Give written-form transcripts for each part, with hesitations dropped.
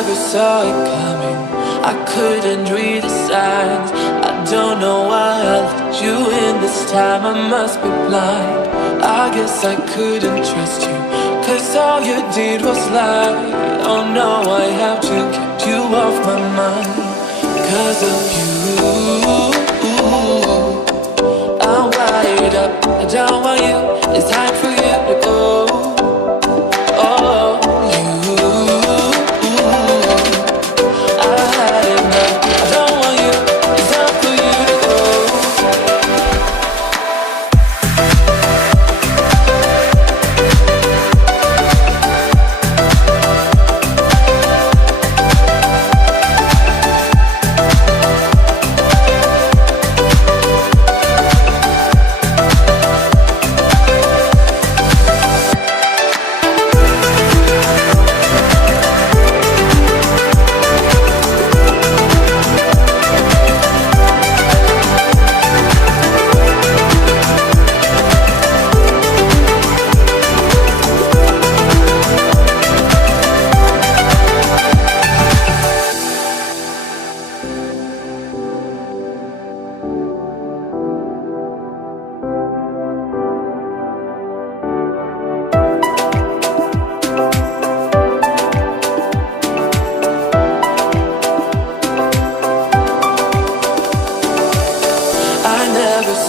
never saw it coming. I couldn't read the signs. I don't know why I let you in this time. I must be blind. I guess I couldn't trust you, 'cause all you did was lie. Oh no, I have to keep you off my mind. 'Cause of you, I'm wired up. I don't want you. It's time for you to go. Oh, you, I had enough. I don't want you. It's time for you to go.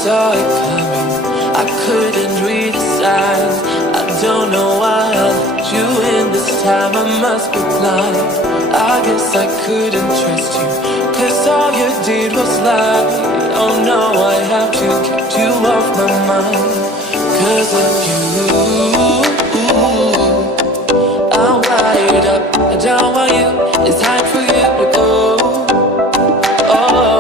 Saw it coming. I couldn't read the signs. I don't know why I let you in this time. I must be blind. I guess I couldn't trust you, 'cause all you did was lie. Oh no, I have to keep you off my mind. 'Cause of you, I'm wired up. I don't want you. It's time for you to go. Oh,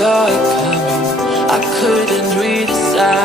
saw it coming. I couldn't read the signs.